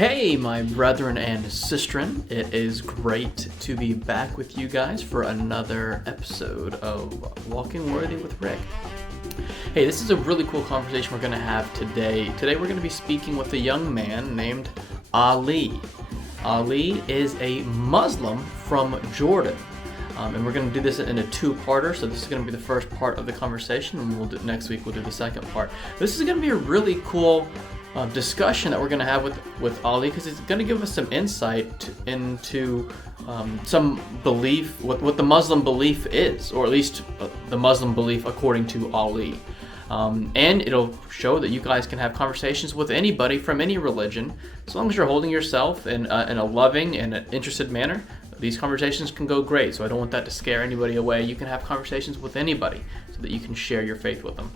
Hey, my brethren and sistren. It is great to be back with you guys for another episode of Walking Worthy with Rick. Hey, this is a really cool conversation we're going to have today. Today we're going to be speaking with a young man named Ali. Ali is a Muslim from Jordan. And we're going to do this in a two-parter, so this is going to be the first part of the conversation, and next week we'll do the second part. This is going to be a really cool discussion that we're going to have with Ali, because it's going to give us some insight into some belief, what the Muslim belief is, or at least the Muslim belief according to Ali. And it'll show that you guys can have conversations with anybody from any religion, as long as you're holding yourself in a loving and an interested manner. These conversations can go great, so I don't want that to scare anybody away. You can have conversations with anybody so that you can share your faith with them.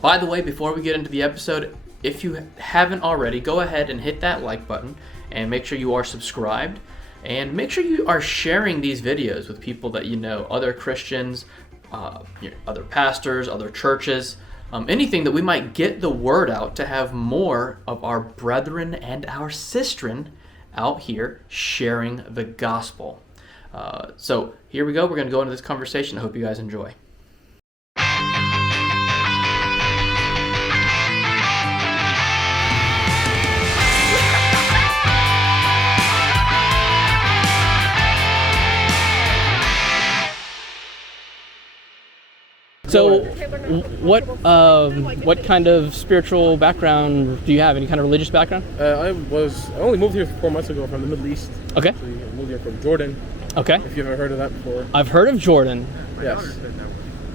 By the way, before we get into the episode, if you haven't already, go ahead and hit that like button and make sure you are subscribed. And make sure you are sharing these videos with people that you know, other Christians, other pastors, other churches, anything that we might get the word out to have more of our brethren and our sistren out here sharing the gospel. So here we go. We're going to go into this conversation. I hope you guys enjoy. So, what kind of spiritual background do you have? Any kind of religious background? I only moved here 4 months ago from the Middle East. Okay. So I moved here from Jordan. Okay. If you've ever heard of that before. I've heard of Jordan. Yes.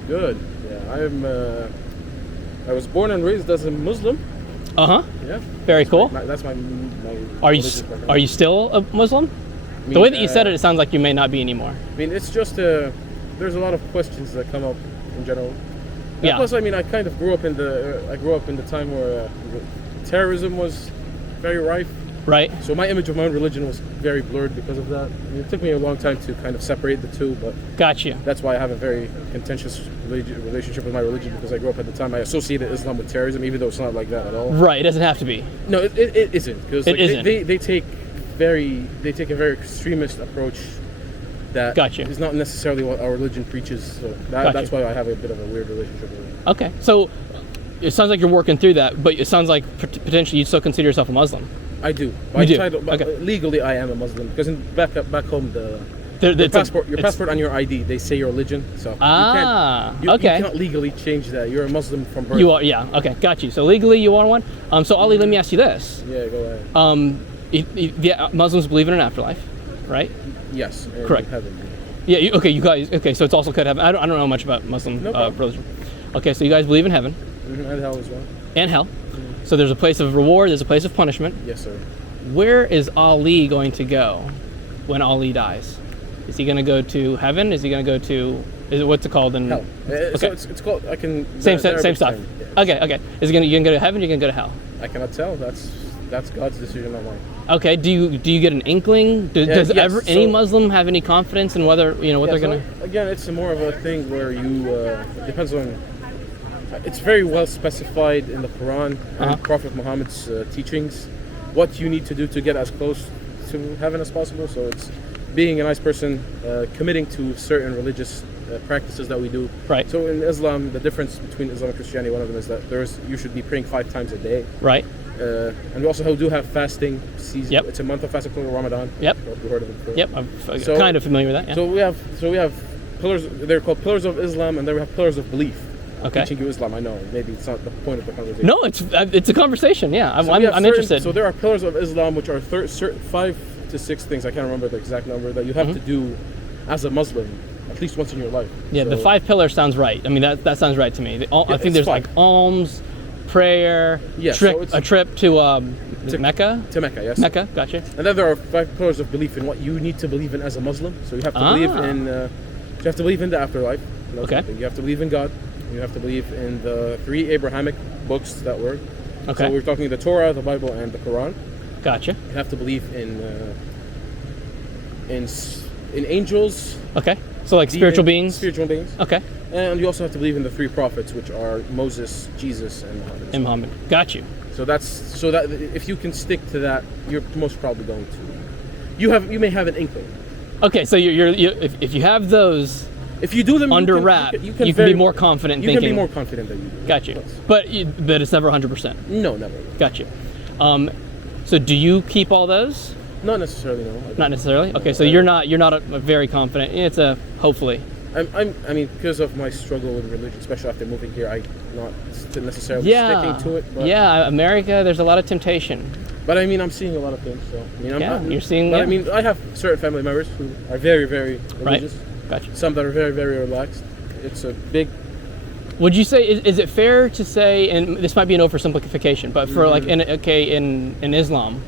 Good. Yeah, I was born and raised as a Muslim. Uh-huh. Yeah. Very cool. That's my Are you still a Muslim? I mean, the way that you said it sounds like you may not be anymore. I mean, it's just there's a lot of questions that come up in general. Yeah. Plus, I mean, I kind of grew up in the time where terrorism was very rife. Right. So my image of my own religion was very blurred because of that. I mean, it took me a long time to kind of separate the two, but Got you. that's why I have a very contentious relationship with my religion, because I grew up at the time I associated Islam with terrorism, even though it's not like that at all. Right. It doesn't have to be. No, it isn't, because isn't. They take a very extremist approach that Gotcha. is not necessarily what our religion preaches. So that's why I have a bit of a weird relationship with it. Okay. So it sounds like you're working through that, but it sounds like potentially you still consider yourself a Muslim. I do. You do? Title, Okay. Legally, I am a Muslim, because back home your It's passport on your ID, they say your religion. So you okay. cannot legally change that. You're a Muslim from birth. You are, yeah. Okay, got you. So legally, you are one. So Ali, let me ask you this. Yeah, go ahead. Yeah, Muslims believe in an afterlife, right? Yes. Correct. Heaven. Yeah. You guys. Okay, so it's also could have. I don't know much about Muslim religion. Okay, so you guys believe in heaven. Mm-hmm. And hell as well. And hell. Mm-hmm. So there's a place of reward. There's a place of punishment. Yes, sir. Where is Ali going to go when Ali dies? Is he going to go to heaven? Is he going to go to? What's it called? Hell. Okay. So it's called. I can. Same stuff. Yeah. Okay. Is he you gonna go to heaven? Or you gonna go to hell? I cannot tell. That's God's decision, not mine. Okay. Do you get an inkling? Does any Muslim have any confidence in whether what they're gonna? Again, it's more of a thing where it depends on. It's very well specified in the Quran and Prophet Muhammad's teachings what you need to do to get as close to heaven as possible. So it's being a nice person, committing to certain religious practices that we do. Right. So in Islam, the difference between Islam and Christianity, one of them is that you should be praying 5 times a day. Right. And we also do have fasting season. Yep. It's a month of fasting called Ramadan. Yep. You've heard of it before. Yep. I'm kind of familiar with that. Yeah. So we have pillars. They're called pillars of Islam, and then we have pillars of belief. Okay. Teaching you Islam. I know maybe it's not the point of the conversation. No, it's a conversation. Yeah, I'm interested. So there are pillars of Islam, which are 5 to 6 things. I can't remember the exact number that you have to do as a Muslim at least once in your life. Yeah, so, the 5 pillars sounds right. I mean that sounds right to me. I think there's like alms, prayer, a trip to Mecca. To Mecca, yes. Mecca, gotcha. And then there are 5 pillars of belief in what you need to believe in as a Muslim. So you have to believe in. You have to believe in the afterlife. Okay. You have to believe in God. You have to believe in the 3 Abrahamic books that were. Okay. So we're talking the Torah, the Bible, and the Quran. Gotcha. You have to believe in angels. Okay. So like spiritual beings? Spiritual beings. Okay. And you also have to believe in the 3 prophets, which are Moses, Jesus, and Muhammad. And Muhammad. Got you. So that if you can stick to that, you're most probably going to. You may have an inkling. Okay, so if you have those, if you do them under wrap, you can be more confident. You can be more confident than you do. Got you. But it's never 100%. No, never. Got you. So do you keep all those? Not necessarily, no. Not necessarily. Okay, so you're not a very confident. It's a hopefully. I mean, because of my struggle with religion, especially after moving here, I'm not necessarily sticking to it. But, America, there's a lot of temptation. But I mean, I'm seeing a lot of things. So I mean, you're seeing. But I mean, I have certain family members who are very, very religious. Right. Gotcha. Some that are very, very relaxed. It's a big. Would you say is it fair to say, and this might be an oversimplification, but for like in Islam,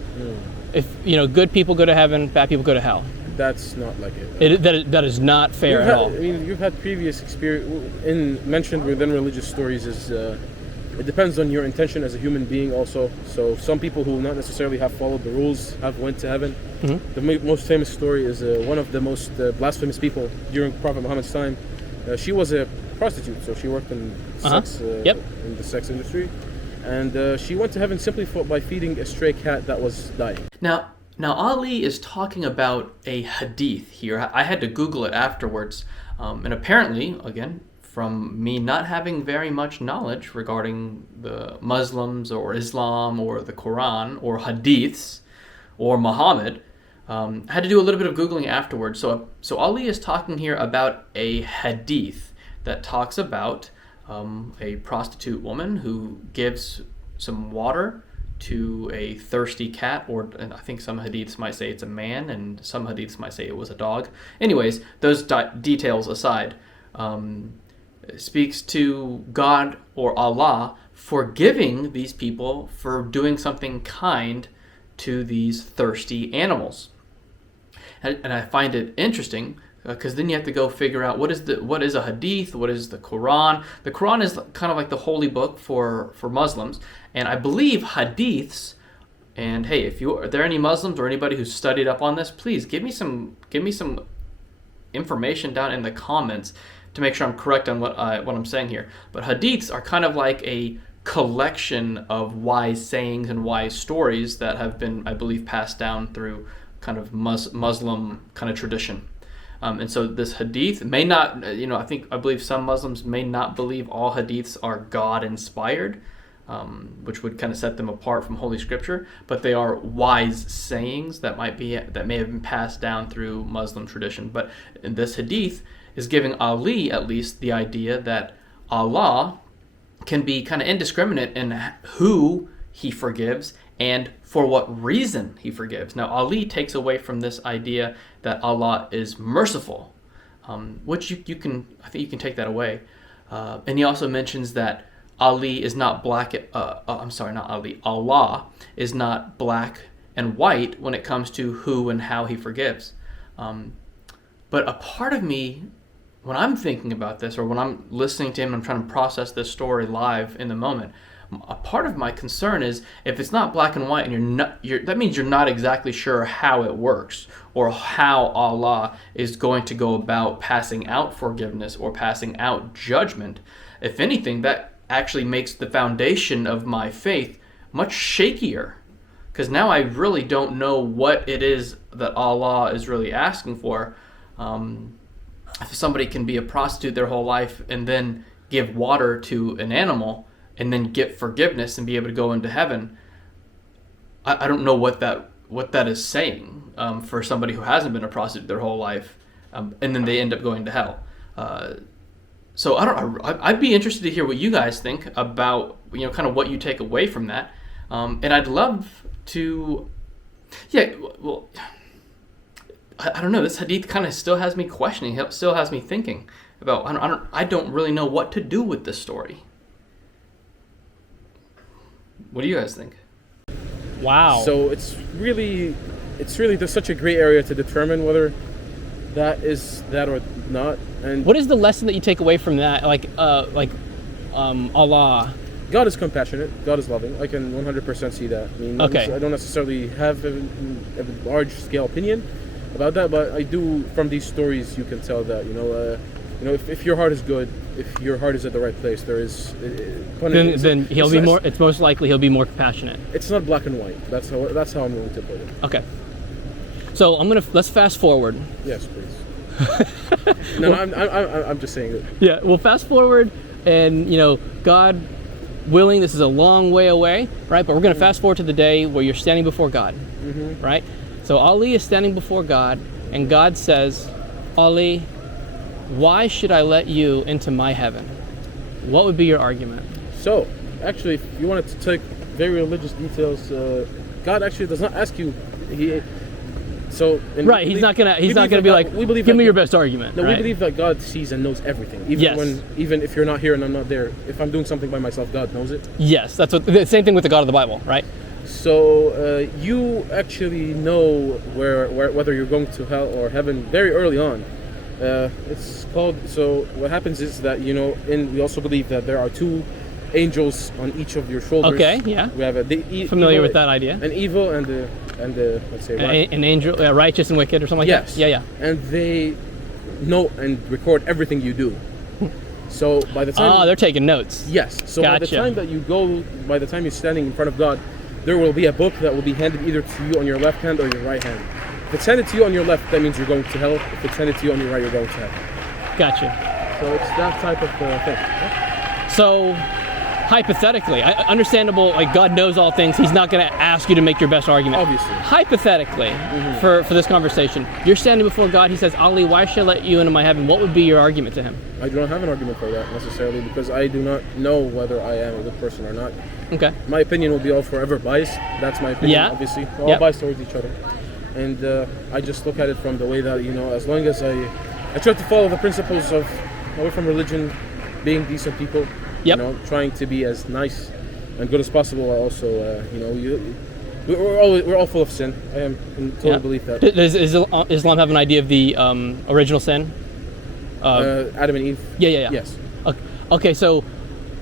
if good people go to heaven, bad people go to hell. That's not like it. That is not fair at all. I mean, you've had previous experience mentioned within religious stories is it depends on your intention as a human being also. So some people who not necessarily have followed the rules have went to heaven. The most famous story is one of the most blasphemous people during Prophet Muhammad's time. She was a prostitute, so she worked in sex in the sex industry, and she went to heaven simply by feeding a stray cat that was dying. Now, Ali is talking about a hadith here. I had to Google it afterwards. And apparently, again, from me not having very much knowledge regarding the Muslims or Islam or the Quran or hadiths or Muhammad, I had to do a little bit of Googling afterwards. So Ali is talking here about a hadith that talks about a prostitute woman who gives some water to a thirsty cat, and I think some hadiths might say it's a man, and some hadiths might say it was a dog. Anyways, those details aside, speaks to God or Allah forgiving these people for doing something kind to these thirsty animals. And I find it interesting because then you have to go figure out what is a hadith, what is the Quran. The Quran is kind of like the holy book for Muslims, and I believe hadiths. And hey, are there any Muslims or anybody who's studied up on this, please give me some information down in the comments to make sure I'm correct on what I'm saying here. But hadiths are kind of like a collection of wise sayings and wise stories that have been, I believe, passed down through kind of Muslim kind of tradition. And so this hadith may not, I believe some Muslims may not believe all hadiths are God-inspired, which would kind of set them apart from Holy Scripture, but they are wise sayings that may have been passed down through Muslim tradition. But in this hadith is giving Ali at least the idea that Allah can be kind of indiscriminate in who he forgives and for what reason he forgives. Now, Ali takes away from this idea that Allah is merciful, which I think you can take that away. And he also mentions that Allah is not black and white when it comes to who and how he forgives. But a part of me, when I'm thinking about this, or when I'm listening to him, I'm trying to process this story live in the moment, a part of my concern is if it's not black and white, and that means you're not exactly sure how it works or how Allah is going to go about passing out forgiveness or passing out judgment. If anything, that actually makes the foundation of my faith much shakier, because now I really don't know what it is that Allah is really asking for. If somebody can be a prostitute their whole life and then give water to an animal and then get forgiveness and be able to go into heaven, I don't know what that is saying for somebody who hasn't been a prostitute their whole life, and then they end up going to hell. So I'd be interested to hear what you guys think about kind of what you take away from that, and I'd love to. Well, I don't know. This hadith kind of still has me questioning. It still has me thinking about. I don't really know what to do with this story. What do you guys think? Wow. So it's really there's such a gray area to determine whether that is that or not. And what is the lesson that you take away from that? Allah. God is compassionate. God is loving. I can 100% see that. I mean, okay. I don't necessarily have a large scale opinion about that, but I do. From these stories, you can tell that if your heart is good, if your heart is at the right place, there is. Then he'll be more. It's most likely he'll be more compassionate. It's not black and white. That's how I'm going to put it. Okay. So let's fast forward. Yes, please. No, I'm just saying it. Yeah, we'll fast forward, and God willing, this is a long way away, right? But we're going to fast forward to the day where you're standing before God, right? So Ali is standing before God, and God says, Ali, why should I let you into my heaven? What would be your argument? So, actually, if you wanted to take very religious details, God actually does not ask you. He's not gonna be like, give me your best argument. No, right? we believe that God sees and knows everything. Even if you're not here and I'm not there, if I'm doing something by myself, God knows it. Yes, that's the same thing with the God of the Bible, right? So you actually know whether you're going to hell or heaven very early on. It's called. So what happens is that we also believe that there are two angels on each of your shoulders. Okay, yeah. We have familiar with that idea. An evil and let's say an angel, righteous and wicked, or something like that. Yeah. And they know and record everything you do. So by the time they're taking notes. Yes. So gotcha. by the time you're standing in front of God, there will be a book that will be handed either to you on your left hand or your right hand. If it's handed to you on your left, that means you're going to hell. If it's handed to you on your right, you're going to heaven. Gotcha. So it's that type of thing. So, hypothetically, understandable, like God knows all things, he's not going to ask you to make your best argument. Obviously. Hypothetically, for this conversation, you're standing before God, he says, Ali, why should I let you into my heaven? What would be your argument to him? I do not have an argument for that necessarily because I do not know whether I am a good person or not. Okay. My opinion will be all forever biased. That's my opinion, obviously. We're all biased towards each other. And I just look at it from the way that, as long as I try to follow the principles of away from religion, being decent people, trying to be as nice and good as possible. Also, we're all full of sin. I am in total belief that. Does Islam have an idea of the original sin? Adam and Eve? Yeah. Yes. Okay, so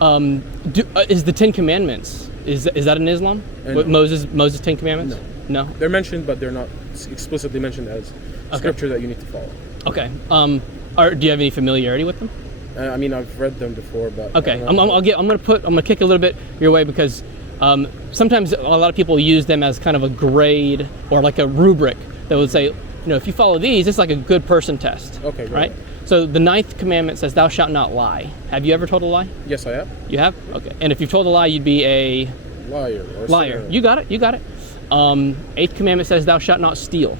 is the 10 Commandments, is that in Islam? No. Moses' 10 Commandments? No? They're mentioned, but they're not explicitly mentioned as scripture that you need to follow. Okay. Do you have any familiarity with them? I mean, I've read them before, but okay. I'm gonna kick a little bit your way because sometimes a lot of people use them as kind of a grade or like a rubric that would say, if you follow these, it's like a good person test. Okay. Right. So the 9th commandment says, "Thou shalt not lie." Have you ever told a lie? Yes, I have. You have? Okay. And if you've told a lie, you'd be a liar. Liar. You got it. 8th commandment says, "Thou shalt not steal."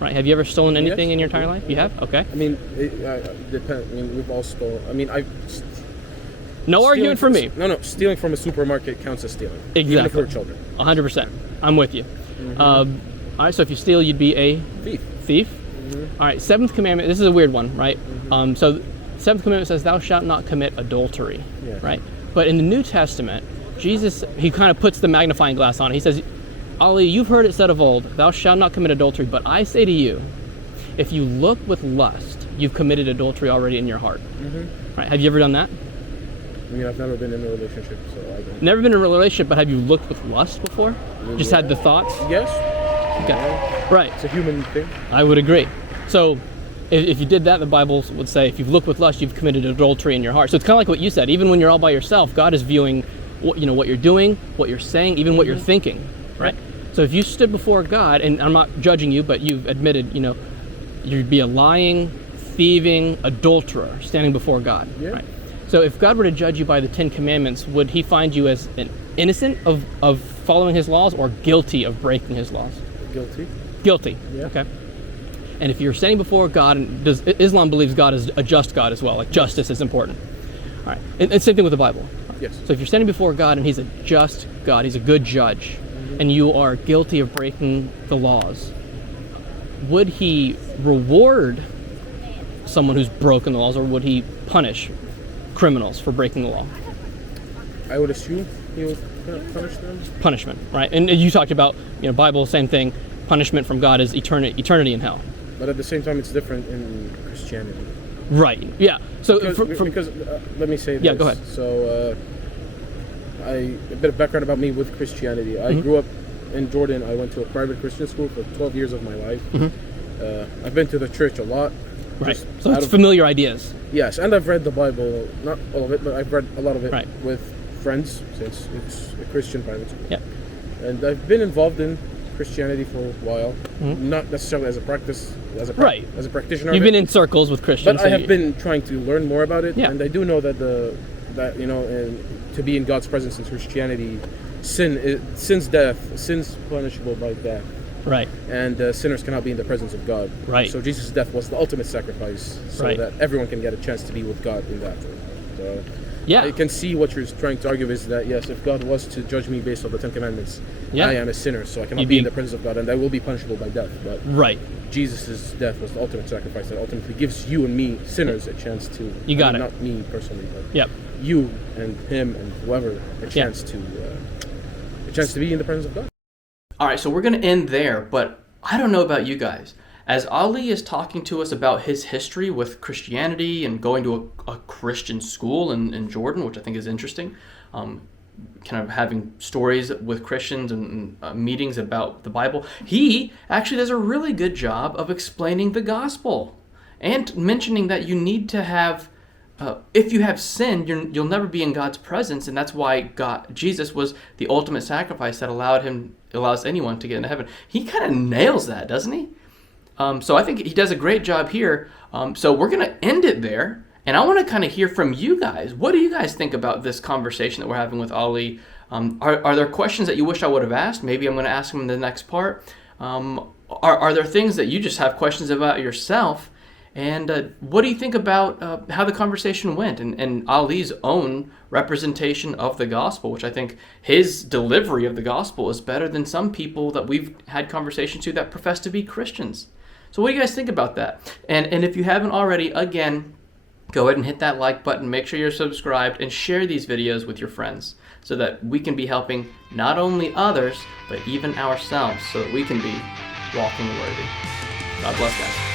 Right? Have you ever stolen anything in your entire life? You have? Okay. I mean, we've all stolen. I mean, no argument for me. No. Stealing from a supermarket counts as stealing. Exactly. Even if we're children. 100%. I'm with you. All right. So if you steal, you'd be a thief. All right. 7th commandment. This is a weird one, right? So 7th commandment says, "Thou shalt not commit adultery." Yeah. Right. But in the New Testament, Jesus, he kind of puts the magnifying glass on. He says, Ali, you've heard it said of old, "Thou shalt not commit adultery," but I say to you, if you look with lust, you've committed adultery already in your heart. Right? Have you ever done that? I mean, I've never been in a relationship, so I don't. Never been in a relationship, but have you looked with lust before? Just had the thoughts? Yes. Okay. Yeah. Right. It's a human thing. I would agree. So if you did that, the Bible would say, if you've looked with lust, you've committed adultery in your heart. So it's kind of like what you said. Even when you're all by yourself, God is viewing what you're doing, what you're saying, even what you're thinking. Right? So if you stood before God, and I'm not judging you, but you've admitted, you'd be a lying, thieving adulterer standing before God. Yeah. Right? So if God were to judge you by the 10 Commandments, would he find you as an innocent of following his laws or guilty of breaking his laws? Guilty. Yeah. Okay. And if you're standing before God, and Islam believes God is a just God as well, like justice is important. All right. And same thing with the Bible. Yes. So if you're standing before God and he's a just God, he's a good judge, and you are guilty of breaking the laws, would he reward someone who's broken the laws, or would he punish criminals for breaking the law? I would assume he would punish them. Punishment, right? And you talked about, Bible, same thing. Punishment from God is eternity in hell. But at the same time, it's different in Christianity. Right. Yeah. So because let me say this. Yeah. Go ahead. So a bit of background about me with Christianity. I grew up in Jordan. I went to a private Christian school for 12 years of my life. I've been to the church a lot. Right. Just So out it's of- familiar ideas. Yes, and I've read the Bible, not all of it, but I've read a lot of it Right. with friends, since it's a Christian private school. Yeah. And I've been involved in Christianity for a while, not necessarily as a practice, as a Right. as a practitioner. You've of it, been in circles with Christians. but I have been trying to learn more about it, Yeah. and I do know that to be in God's presence in Christianity, sin's death, sin's punishable by death. Right. And sinners cannot be in the presence of God. Right. So Jesus' death was the ultimate sacrifice, so Right. that everyone can get a chance to be with God in that. So Yeah. I can see what you're trying to argue is that, yes, if God was to judge me based on the Ten Commandments, Yeah. I am a sinner, so I cannot You'd be be- in the presence of God, and I will be punishable by death. But Right. Jesus' death was the ultimate sacrifice that ultimately gives you and me, sinners, a chance to... You got it. Not me personally, but Yep. you and him and whoever, a chance to be in the presence of God. All right, so we're going to end there, but I don't know about you guys. As Ali is talking to us about his history with Christianity and going to a Christian school in Jordan, which I think is interesting, kind of having stories with Christians and meetings about the Bible, he actually does a really good job of explaining the gospel and mentioning that you need to have, if you have sinned, you'll never be in God's presence, and that's why Jesus was the ultimate sacrifice that allows anyone to get into heaven. He kind of nails that, doesn't he? So I think he does a great job here. So we're going to end it there. And I want to kind of hear from you guys. What do you guys think about this conversation that we're having with Ali? Are there questions that you wish I would have asked? Maybe I'm going to ask him in the next part. Are there things that you just have questions about yourself? And what do you think about how the conversation went and Ali's own representation of the gospel, which I think his delivery of the gospel is better than some people that we've had conversations to that profess to be Christians. So what do you guys think about that? And if you haven't already, again, go ahead and hit that like button, make sure you're subscribed, and share these videos with your friends so that we can be helping not only others, but even ourselves so that we can be walking worthy. God bless, guys.